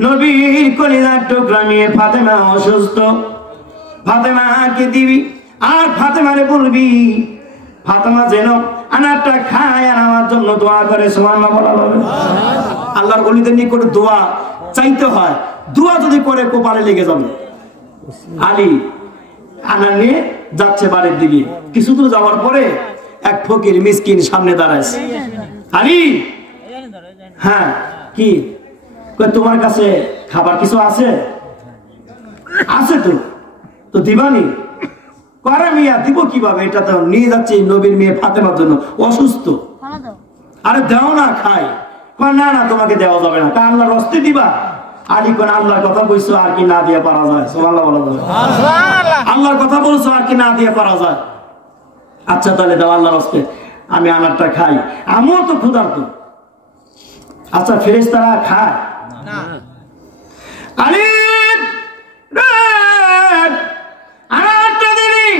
নবীর কলিজার টুকরা মেয়ে ফাতেমা অসুস্থ, ফাতেমাকে দিবি আর ফাতেমারে বলবি ফাতেমা যেন আনারটা খায় আর আমার জন্য দোয়া করে। সুবহানাল্লাহ বলা যাবে? আল্লাহর ওলিদের নিকট দোয়া চাইতে হয়, দোয়া যদি করে কপালে লেগে যাবে। আলী আনার নিয়ে যাচ্ছে বাড়ির দিকে, কিছু দূর যাওয়ার পরে এক ফকির মিসকিন সামনে দাঁড়াইছে। আলী, হ্যাঁ কি তোমার কাছে খাবার কিছু আছে? আছে তো, তো দিবানি? করে মিয়া দিব কিভাবে, এটা তো নিয়ে যাচ্ছি নবীর মেয়ে ফাতেমার জন্য, অসুস্থ। আরে দাও না খাই। না না তোমাকে দেওয়া যাবে না, আল্লাহর হস্তে দিবা। আলী কোন আল্লাহর কথা বলছো আর কি না দিয়ে পারা যায়? সুবহানাল্লাহ বলা যাবে? আল্লাহর কথা বলছো আর কি না দিয়ে পারা যায়? আচ্ছা তাহলে দাও আল্লাহর হস্তে, আমি আনারটা খাই, আমিও তো ক্ষুধার্ত। আচ্ছা ফেরেশতারা খায় না? আলী আনারটা দিবি।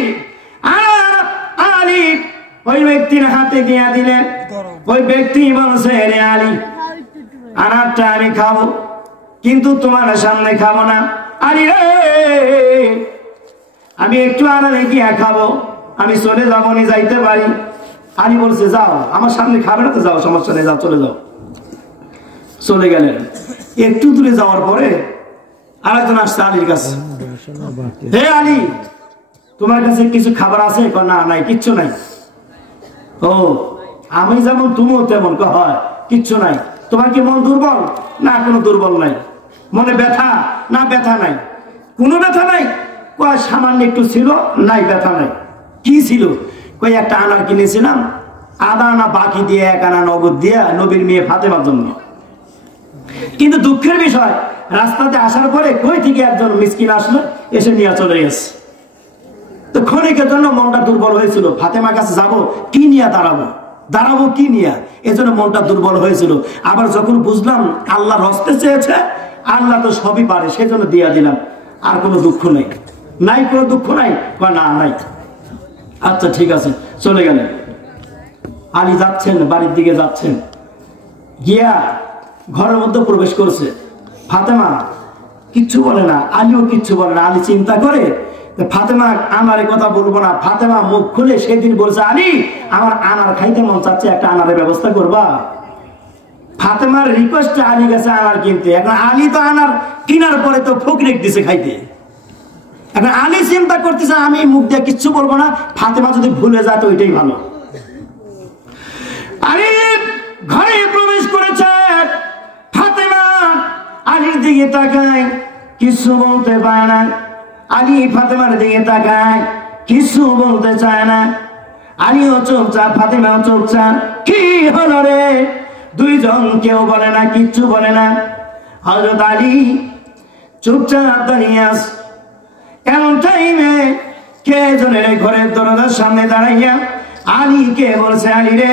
আলী ওই ব্যক্তির হাতে দিয়ে দিলেন। ওই ব্যক্তি বলছে, রে আলী আনারটা আমি খাবো, কিন্তু তোমার সামনে খাবো না। আলী রে, আমি একটু আড়ালে গিয়ে খাবো, আমি চলে যাবো, নি যাইতে পারি। আলী বলছে, যাও, আমার সামনে খাবে না তো যাও, সমস্যা নেই, যাও চলে যাও। চলে গেলেন। একটু দূরে যাওয়ার পরে আরেকজন আসছে আলীর কাছে। হে আলী, তোমার কাছে কিছু খাবার আছে? না নাই, কিচ্ছু নাই। ও আমি যেমন তুমিও তেমন। হয় কিচ্ছু নাই। তোমার কি মন দুর্বল? না কোনো দুর্বল নাই। মনে ব্যথা? না ব্যথা নাই। কোনো ব্যথা নাই? কয় সামান্য একটু ছিল। নাই ব্যথা নাই। কি ছিল? কই একটা আনার কিনেছিলাম, আধা আনা বাকি দিয়ে 1 আনা নগদ দিয়ে নবীর মেয়ে ফাতেমার জন্য। কিন্তু দুঃখের বিষয়, রাস্তাতে আসার পরে কই থেকে একজন মিসকিন আসলো, এসে নিয়ে চলে গেছে। তো ক্ষণিকের জন্য মনটা দুর্বল হয়েছিল, ফাতেমার কাছে যাবো কি নিয়ে দাঁড়াবো কি নিয়ে, এজন্য মনটা দুর্বল হয়েছিল। আবার যখন বুঝলাম আল্লাহর হস্তে চেয়েছে, আল্লাহ তো সবই পারে, সেজন্য দিয়া দিলাম। আর কোনো দুঃখ নেই। নাই কোনো দুঃখ নাই? না নাই। আচ্ছা ঠিক আছে, চলে গেলেন। আলী যাচ্ছেন, বাড়ির দিকে যাচ্ছেন, গিয়া ঘরের মধ্যে প্রবেশ করছে। ফাতেমা কিচ্ছু বলে না, আলীও কিচ্ছু বলে না। আলী চিন্তা করে ফাতেমা আনারের কথা বলবো না। ফাতেমা মুখ খুলে সেদিন বলছে, আলী আমার আনার খাইতে মন চাচ্ছে, একটা আনারের ব্যবস্থা করবা? ফাতেমার রিকোয়েস্টে আলী গেছে আনার কিনতে। এখন আলী তো আনার কিনার পরে তো ফকির দিছে খাইতে। এখন আলী চিন্তা করতেছে, আমি মুখ দিয়ে কিচ্ছু বলবো না, ফাতেমা যদি ভুলে যায় তো ওইটাই ভালো। আলী ঘরে প্রবেশ করেছে। ফাতেমা আলীর দিকে তাকায়, কিছু বলতে পারে না। আলী ফাতেমার দিকে তাকায়, কিছু বলতে চায় না। আলীও চুপচাপ, ফাতেমাও চুপচাপ। কি হলো রে? দুইজন কেউ বলে না, কিচ্ছু বলে না। হযরত আলী চুপচাপ দাঁড়িয়ে আছে। এমন টাইমে কে জনের ঘরের দরজার সামনে দাঁড়াইয়া আলীকে বলছে, আলী রে,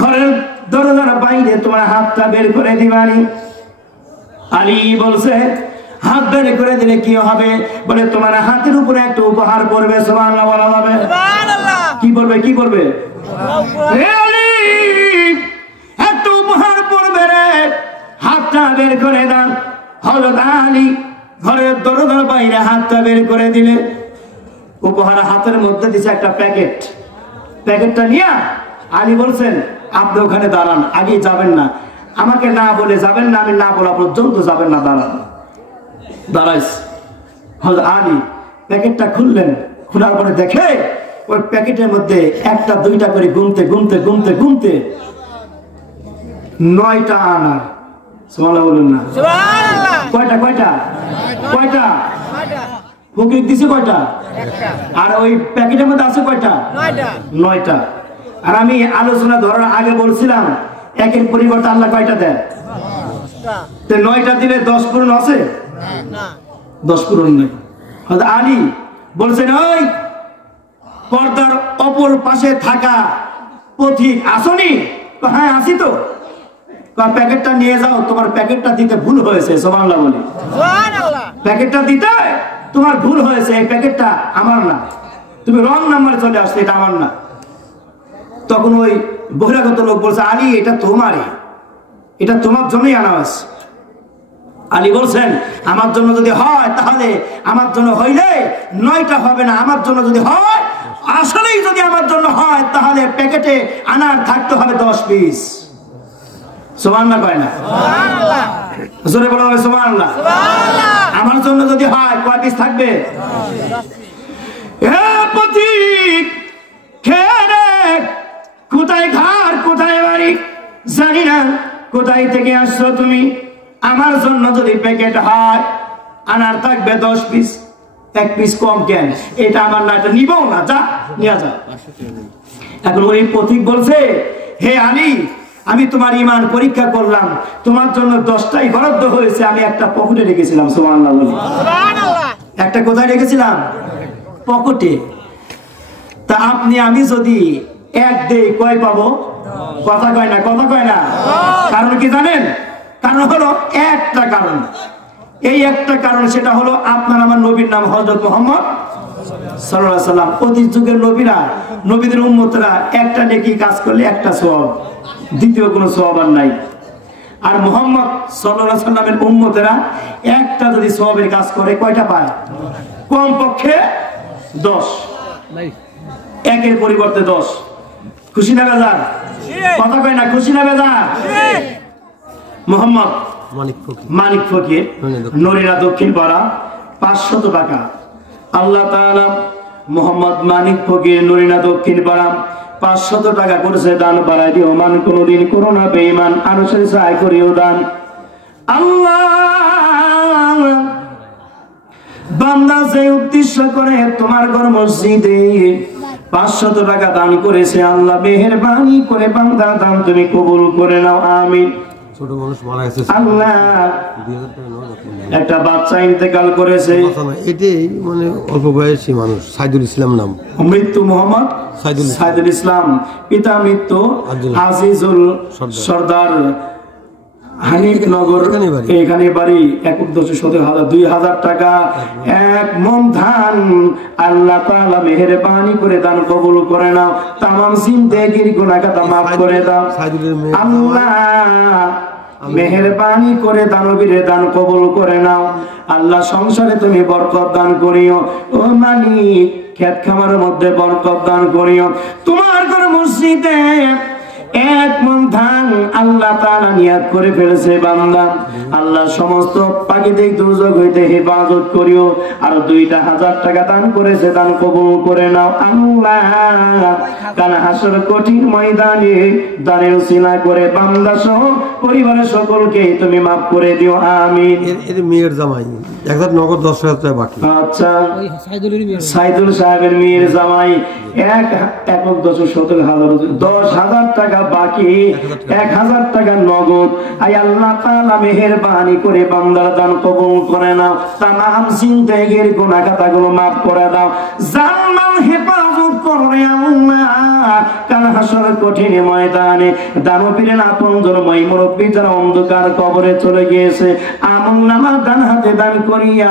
ঘরের দরজার বাইরে তোমার হাতটা বের করে দিবানি। আলী বলছে, হাত বের করে দিলে কি হবে? বলে তোমার হাতের উপরে একটা উপহার পড়বে। সুবহানাল্লাহ বলা যাবে? কি পড়বে? কি পড়বে? একটা উপহার পড়বে রে, হাতটা বের করে দাও। হযরত আলী ঘরের দরজার বাইরে হাতটা বের করে দিলে, উপহার হাতের মধ্যে দিছে একটা প্যাকেট। প্যাকেটটা নিয়ে আলী বলছেন, আপনি ওখানে দাঁড়ান, আগে যাবেন না, আমাকে না বলে যাবেন না, আমি না বলা পর্যন্ত যাবেন না, দাঁড়ান। দাঁড়াইছে। হযরত আলী প্যাকেটটা খুললেন। খোলার পরে দেখে ওই প্যাকেটের মধ্যে একটা দুইটা করে গুনতে 9টা আনার। সুবহানাল্লাহ বলুন না? কয়টা? কয়টা? ফকির দিছে কয়টা? আর ওই প্যাকেটের মধ্যে আছে কয়টা? 9টা। আর আমি আলোচনা ধরার আগে বলছিলাম, একের পরিবর্তে আল্লাহ কয়টা দেয়? 9টা দিলে 10 পূরণ আছে? 10 পূরণ নেই। হযরত আলী বলছেন, ওই পর্দার অপর পাশে থাকা পথিক আসনি? হ্যাঁ আসি তো। প্যাকেটটা নিয়ে যাও, তোমার প্যাকেটটা দিতে ভুল হয়েছে। সুবহানাল্লাহ বলি? প্যাকেটটা দিতে তোমার ভুল হয়েছে, এই প্যাকেটটা আমার না, তুমি রং নাম্বারে চলে আসছে, এটা আমার না। তখন ওই বহিরাগত লোক বলছে, আলী এটা তোমারই, এটা তোমার জন্যই আনা হয়েছে। আলী বলছেন আমার জন্য যদি হয় তাহলে আমার জন্য হইলে 9টা হবে না, আমার জন্য যদি হয় আসলেই যদি আমার জন্য হয় তাহলে প্যাকেটে আনার থাকতে হবে 10 পিস। সুবহানাল্লাহ কয় না? সুবহানাল্লাহ। জোরে বলো সুবহানাল্লাহ। সুবহানাল্লাহ। আমার জন্য যদি হয় কয় পিস থাকবে? 10। এ প্রতীক খেরে কোথায় ঘর কোথায় বাড়ি জানি না, কোথায় থেকে আসছো তুমি, আমার জন্য যদি প্যাকেট হয় আনার থাকবে 10 পিস, 1 পিস কম কেন, এটা আমার না, এটা নিবও না, যা নিয়ে যা। এখন ওই প্রতীক বলছে হে আলী আমি তোমার ঈমান পরীক্ষা করলাম, তোমার জন্য 10টাই বরাদ্দ হয়েছে, আমি একটা পকেটে রেখেছিলাম। সুবহানাল্লাহ। সুবহানাল্লাহ। একটা কোথায় রেখেছিলাম? পকেটে। তা আপনি আমি যদি 1 দেই কয় পাবো? কথা কয় না, কথা কয় না। কারণ কি জানেন? কারণ হলো একটা কারণ, এই একটা কারণ, সেটা হলো আপনার আমার নবীর নাম হযরত মুহাম্মদ সাল্লাল্লাহু আলাইহি সাল্লাম। অতীত যুগের নবীরা, নবীদের উম্মতরা একটা নেকি কাজ করলে একটা সওয়াব, দ্বিতীয় কোনো সওয়াব আর নাই। আর মুহাম্মদ সাল্লাল্লাহু আলাইহি সাল্লামের উম্মতেরা একটা যদি সওয়াবের কাজ করে কয়টা পায়? কমপক্ষে 10, 1-এর পরিবর্তে 10। খুশি না বেজার? কথা কয় না, খুশি না বেজার? মোহাম্মদ মানিক ফকির, নরিনা দক্ষিণ পাড়া, 500 টাকা। আল্লাহ তাআলা মোহাম্মদ মানিক ফকির, নরিনা দক্ষিণ পাড়া 500 টাকা করেছে দান। বাড়াই দিও মান, কোনদিন করো না বেঈমান, আরশের ছায় করিও দান। আল্লাহ বান্দা যে উদ্দেশ্য করে তোমার ঘর মসজিদে 500 টাকা দান করেছে, আল্লাহ মেহেরবানি করে বান্দার দান তুমি কবুল করে নাও, আমিন। ছোট মানুষ মারা গেছে, আল্লাহ একটা বাচ্চা ইন্তেকাল করেছে, এটাই মানে অল্প বয়সী মানুষ, সাইদুল ইসলাম নাম, মৃত্যু মোহাম্মদ সাইদুল ইসলাম, পিতা মৃত্যু আজিজুল সরদার, হানিফনগর, এখানে বাড়ি। 1,17,000 টাকা, 1 মন ধান। আল্লাহ তাআলা মেহেরবানি করে দান কবুল করে নাও, তামাম জিন্দেগির গুনাহ খাতা maaf করে দাও। আল্লাহ মেহেরবানি করে দানবীরের দান কবুল করে নাও। আল্লাহ সংসারে তুমি বরকত দান করিও, ও মালিক ক্ষেত খামারের মধ্যে বরকত দান করিও। তোমার ঘর মসজিদে 1 মন ধান আল্লাহ তাআলা নিয়াত করে ফেলেছে বান্দা, আল্লাহ সমস্ত প্রাকৃতিক দুর্যোগ হইতে হেফাজত করিও। আর 2,000 টাকা দান করেছে, দান কবুল করে নাও। আল্লাহ কাল হাসর কঠিন ময়দানে দানের উসিলা করে বান্দা সহ পরিবারের সকলকে তুমি maaf করে দিও, আমিন। এর মেয়ের জামাই 1000 নগদ 10,000 টাকা বাকি। আচ্ছা, সাইদুল সাহেবের মেয়ের জামাই 10,000 টাকা বাকি, 1000 টাকা নগদ। আয় আল্লাহ তাআলা মেহেরবানি করে বান্দার দান কবুল করে নাও, তামাম জিন্দেগির গুনাহ খাতাগুলো maaf করে দাও, জান্নাত হেফাজত করে আল্লাহ। কাল হাসর কঠিন ময়দানে দানবীরের আপনজন মই মুরব্বি যারা অন্ধকার কবরে চলে গিয়েছে, আমলনামা ডান হাতে দান করিয়া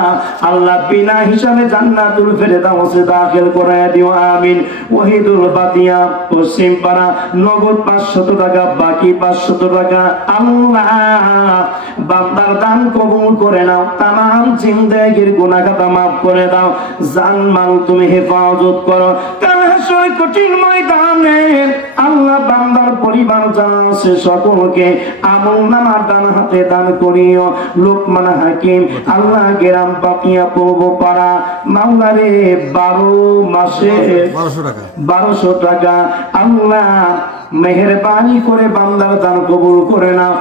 আল্লাহ বিনা হিসাবে জান্নাতুল ফেরদাউসে দাখিল করায়া দিও, আমিন। ওহিদুল বাতিয়া পশ্চিম পাড়া নগদ 500 টাকা বাকি, 500 টাকা। আল্লাহ বান্দার দান কবুল করে নাও, তামাম জিন্দেগির গুনাহ খাতা maaf করে দাও, জানমাল তুমি হেফাজত করো। কাল হাসর কঠিন ময়দানে আল্লাহ বান্দার পরিবার যারা আছে সকলকে আমলনামা ডান হাতে দান করিও। লোকমান হাকিম আল্লাহ গ্রাম বাকিয়া পূর্ব পাড়া মাওলারে 12 মাসে 1200 টাকা। আল্লাহ মেহেরবানি করে বান্দার দান কবুল করে নাও।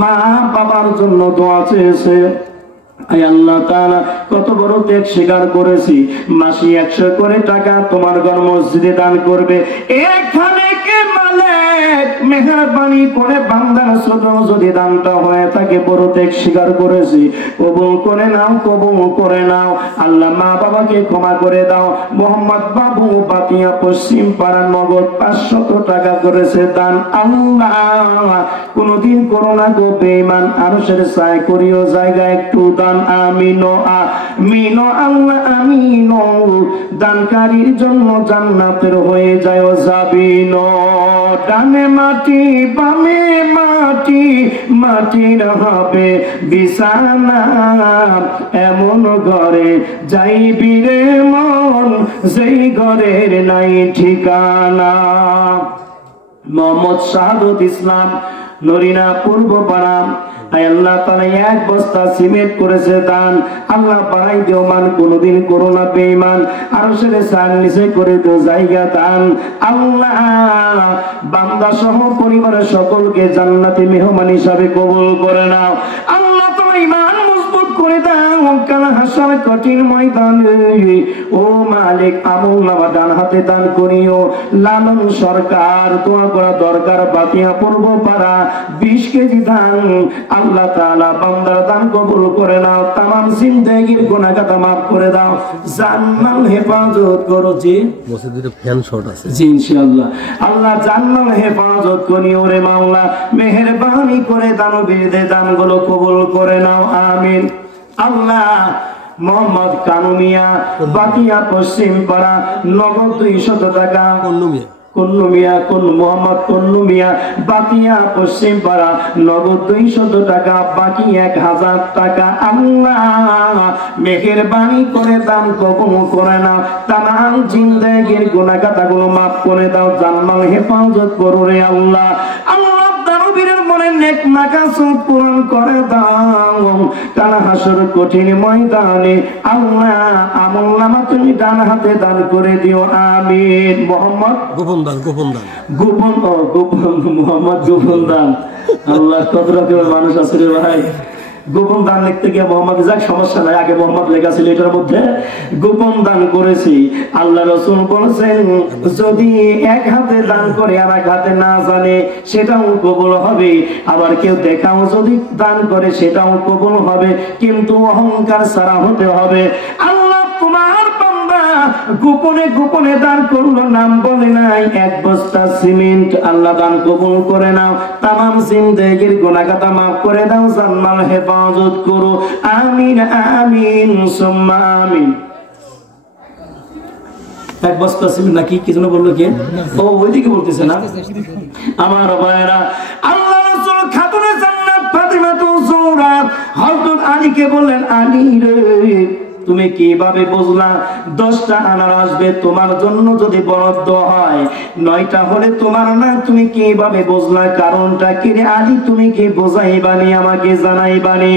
মা বাবার জন্য দোয়া চেয়েছে, আয় আল্লাহ তাআলা কত বড় ত্যাগ স্বীকার করেছি, মাসে 100 করে টাকা তোমার ঘর মসজিদে দান করবে। এখানে কে মালিক মেহেরবানি করে বান্দার ছোট যদি দানটা হয়ে থাকে, বড় ত্যাগ স্বীকার করেছি, কবুল করে নাও, কবুল করে নাও। আল্লাহ মা বাবাকে ক্ষমা করে দাও। মোহাম্মদ বাবু বাতিয়া পশ্চিম পাড়া নগদ 500 টাকা করেছে দান। আল্লাহ কোনদিন করো না গো বেঈমান, আরশের ছায় করিও জায়গা একটু দান, আমিন আমিন আল্লাহ আমিন। দানকারীর জন্য জান্নাতের হয়ে যায় জাবিন, ডানে মাটি বামে মা মাটি, মাটির হবে বিছানা, এমন ঘরে যাইবি রে মন, যেই ঘরের নাই ঠিকানা। মোহাম্মদ শাহাদত ইসলাম, নরিনা পূর্বপাড়া। আল্লাহ তাআলা এক বস্তা সিমেন্ট করেছে দান। আল্লাহ বাড়াই দিও মান, কোনদিন করো না বেঈমান। আরশের ছায়ার নিচে করে দিও জায়গা দান। আল্লাহ বান্দা সহ পরিবারের সকলকে জান্নাতি মেহমান হিসাবে কবুল করে নাও। আল্লাহ তোমার ঈমান মজবুত করে দাও কাল হাসর কঠিন ময়দানে। ও মালিক, আমল নামা ডান হাতে দান করিও। লালন সরকার দোয়া করা দরকার, বাতিয়া পূর্বপাড়া 20 কেজি দান। আল্লাহ তাআলা বান্দার দান কবুল করে নাও। তামাম জিন্দেগীর গুনাহ খাতা maaf করে দাও। জান্নাল হেফাজত করো। জি মসজিদের ফ্যান শর্ট আছে। জি ইনশাআল্লাহ। আল্লাহ জান্নাল হেফাজত করিও রে মাওলা। মেহেরবানি করে দানবীরদের দানগুলো কবুল করে নাও। আমিন। আল্লাহ মোহাম্মদ কানু মিয়া, বাতিয়া পশ্চিম পাড়া, নগদ 200 টাকা। কন্নু মিয়া, মোহাম্মদ কন্নু মিয়া, বাতিয়া পশ্চিম পাড়া, নগদ 200 টাকা, বাকি 1000 টাকা। আল্লাহ মেহেরবানি করে দান কবুল করে নাও। তামাম জিন্দেগীর গুনাহ খাতাগুলো maaf করে দাও। জান্নাল হেফাজত করো রে আল্লাহ। আল্লাহ দানবীরের মনে নেক মাকাসুদ পূরণ করে দাও কাল হাসর কঠিন ময়দানে। আল্লাহ আমল নামা তুমি ডান হাতে দান করে দিও। আমিন। মোহাম্মদ গোপন দান, গোপন দান, গোপন মোহাম্মদ গোপন দান। আল্লাহ কত রকমের মানুষ আছে রে ভাই। গোপন দান লিখতে গিয়ে মোহাম্মদ, যাক সমস্যা নাই, আগে মোহাম্মদ লেখা ছিল, এটার মধ্যে গোপন দান করেছি। আল্লাহ রাসূল বলেছেন যদি এক হাতে দান করে আর এক হাতে না জানে সেটাও কবুল হবে, আবার কেউ দেখাও যদি দান করে সেটাও কবুল হবে, কিন্তু অহংকার ছাড়া হতে হবে। আল্লাহ তোমার বান্দা গোপনে গোপনে দান করলো, নাম বলে নাই, 1 বস্তা সিমেন্ট। আল্লাহ দান কবুল করে নাও। তামাম জিন্দেগীর গুনাহ খাতা maaf করে দাও। জান্নাল হেফাজত করো। আমিন আমিন সুম্মা আমিন। 1 বস্তা সিমেন্ট নাকি কি যেন বললো কে? ও ওইদিকে বলতেছে না। আমার ভাইরা, আল্লাহ রাসূল খাতুনে জান্নাত ফাতিমাতুজ জোহরা হযরত আলীকে বললেন, আলী রে তুমি কিভাবে বুঝলা 10টা আনার আসবে তোমার জন্য যদি বরাদ্দ হয়, 9টা হলে তোমার না, তুমি কিভাবে বুঝলা? কারণটা কি রে আলী? তুমি কি বোঝাইবানি, আমাকে জানাইবানি?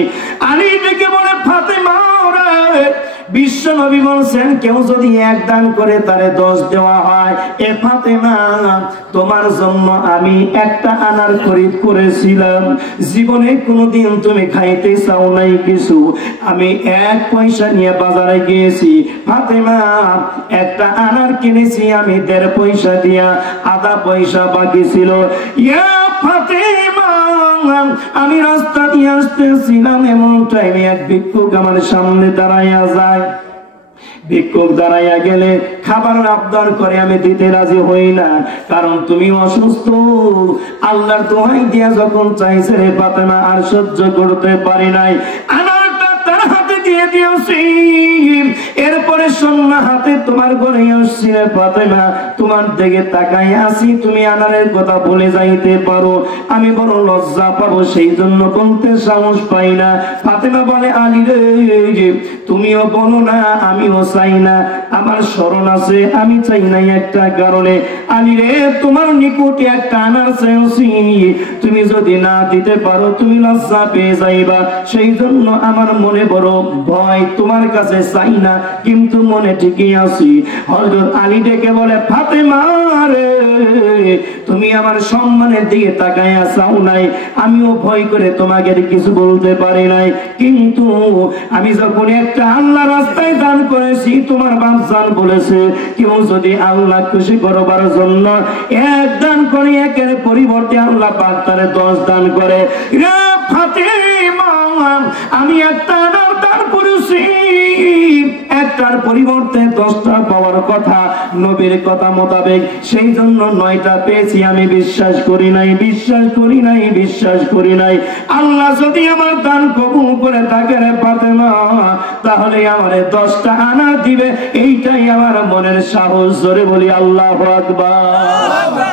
আলী ডেকে বলে, ফাতেমা রে, বিশ্ব নবী বলছেন কেউ যদি 1 দান করে তারে 10 দেওয়া হয়। এ ফাতেমা, তোমার জন্য আমি 1টা আনার খরিদ করেছিলাম, জীবনে কোনোদিন তুমি খাইতে চাও নাই কিছু, আমি 1 পয়সা নিয়ে বাজারে গিয়েছি, ফাতেমা 1টা আনার কিনেছি আমি 1.5 পয়সা দিয়া, আধা পয়সা বাকি ছিল। ইয়া ফাতেমা, আমি রাস্তা দিয়ে আসতেছিলাম, এমন টাইমে এক ভিক্ষুক আমার সামনে দাঁড়াইয়া যায়। ভিক্ষুক দাঁড়াইয়া গেলে খাবার আবদার করে, আমি দিতে রাজি হই না, কারণ তুমি অসুস্থ। আল্লাহর দোহাই দিয়া যখন চাইছে রে ফাতেমা, আর সহ্য করতে পারি নাই, আনারটা তার হাতে দিয়ে দিয়েছি। এরপরে সোনা হাতে তোমার ঘরে আসছি রে ফাতেমা, তোমার দিকে তাকাই আছি, তুমি আনারের কথা বলে যাইতে পারো, আমি বড় লজ্জা পাবো, সেই জন্য বলতে সাহস পাই না। ফাতেমা বলে, আলী রে, তুমিও বলো না, আমিও চাই না, আমার শরণ আছে, আমি চাই নাই একটা কারণে। আলী রে, তোমার নিকটে 1টা আনার চাইছি, তুমি যদি না দিতে পারো তুমি লজ্জা পেয়ে যাইবা, সেই জন্য আমার মনে বড় ভয়, তোমার কাছে চাই না, কিন্তু মনে ঠিকই আছি। হযরত আলী ডেকে বলে, ফাতেমা রে, তুমি আমার সম্মানের দিকে তাকায়া চাও নাই, আমিও ভয় করে তোমাকে কিছু বলতে পারি নাই, কিন্তু আমি যখন একটা আল্লাহ রাস্তায় দান করেছি, তোমার বাপজান বলেছে কেউ যদি আল্লাহ খুশি করবার জন্য 1 দান করে, 1-এর পরিবর্তে আল্লাহ পাক তারে 10 দান করে। রে ফাতেমা, আমি 1টা দান করেছি, 1টার পরিবর্তে 10টা পাওয়ার কথা নবীর কথা মোতাবেক, সেই জন্য 9টা পেয়েছি। আমি বিশ্বাস করি নাই, বিশ্বাস করি নাই, বিশ্বাস করি নাই। আল্লাহ যদি আমার দান কবুল করে থাকে রে ফাতেমা, তাহলে আমারে 10টা আনা দিবে, এইটাই আমার মনের সাহস। জোরে বলি আল্লাহু আকবার।